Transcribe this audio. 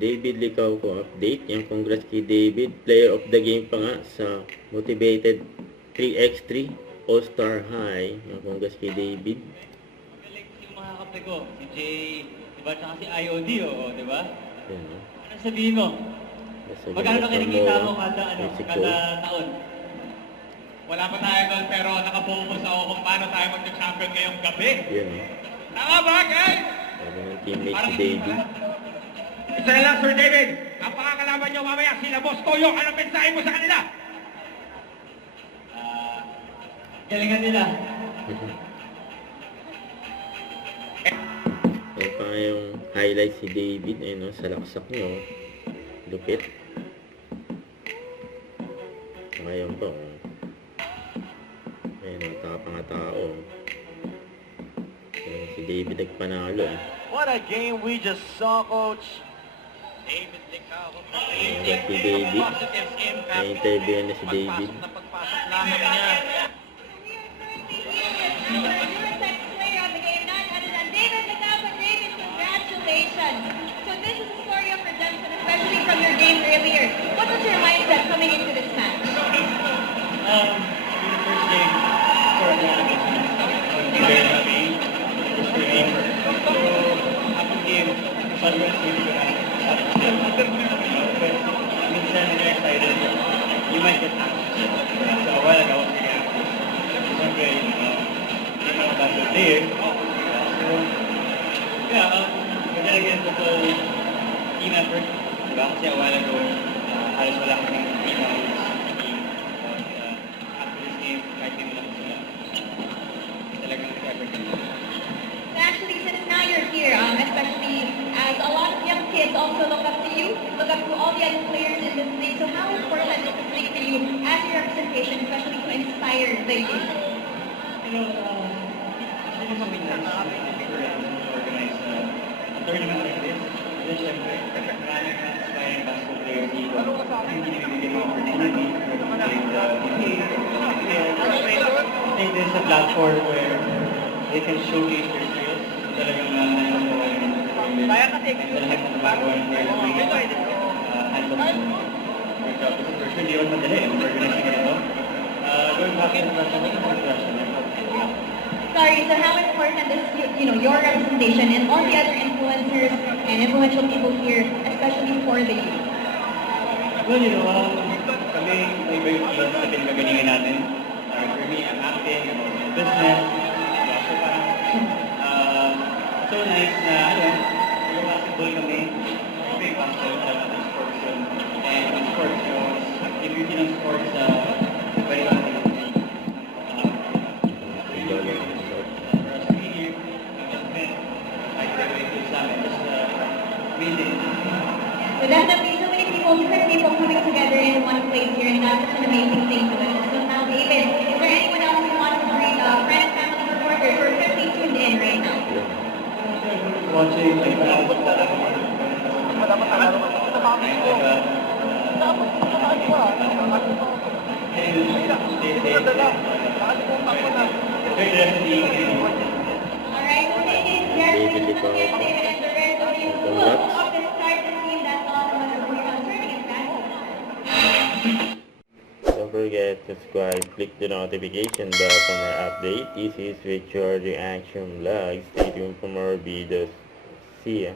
David Licauco update. Yung congrats kay David. Player of the game pa nga sa Motivated 3x3 All-Star High. Yung congrats kay David. Magaling yung mga kape ko. Si Jay, diba? Tsaka si IOD, diba? Yan, no? Anong sabihin mo? Magkano kinikita mo kada taon? Wala pa tayo doon, pero nakapokus ako kung paano tayo mag-champion ngayong gabi. Yan, no? Tama ba, guys? Sabi ng teammate si David. Isa lang, Sir David. Ang pakakalaban nyo mamaya, sila Boss Toyo. Anong mensahe mo sa kanila? Galingan nila. Ayan pa nga yung highlight si David. Ayun, no? Sa laksak nyo. Lupit. Ngayon pa, oh. Ayun, tapang nga tao. Ayun, si David nagpanalo. What a game we just saw, Coach. David Licauco. Ayun, si David. May interview na si David. Pagpasok lamang niya. Player of the game, none other than David Licauco. David, congratulations. So this is a story of redemption, especially from your game earlier. What was your mindset coming into this match? In the first game, for the very happy. First game. So, after game, sobrang really good. Minsan, when you're excited, you might get anxious. So, a while ago, I was really anxious. Siyempre, hindi ka about the player. So, yeah, but then again, the whole team effort. Diba? Kasi a while ago, halos wala kaming team members. Actually, since now you're here, especially as a lot of young kids also look up to you, look up to all the other players in this league. So how important is this league to you as your representation, especially to inspire the youth? You know, it's really something that's organize a tournament like this. Then, syempre, maraming inspiring basketball players dito. Hindi nabibigyan ng opportunity to play the game. I think this is a platform where they can showcase their skills. Talagang kaya kasi lahat ng magawa ng players hands-on work job. Kasi for sure, hindi naman madali. Organizing ganito. Going back in the question. Sorry, so how important is your representation and all the other influencers and influential people here, especially for the youth? Well, kami may iba yung fields na pinagagalingan natin. For me, I'm acting, I'm also in business. So parang, so nice na, yung basketball kami, may passion sa sports yun. And yung sports yun, activity ng sports, very active. So definitely so many people, different people coming together in one place here, and that's such an amazing thing to witness. So now, David, is there anyone else you want to greet, friends, family, supporters, or simply tuned in right now? Watching, Alright, so ladies, David Licauco. David and the rest of you who Congrats. of the start the team that's awesome as we're turning it back. Don't forget to subscribe, click the notification bell for more update. This is Richard Reaction Vlog. Stay tuned for more videos. See ya.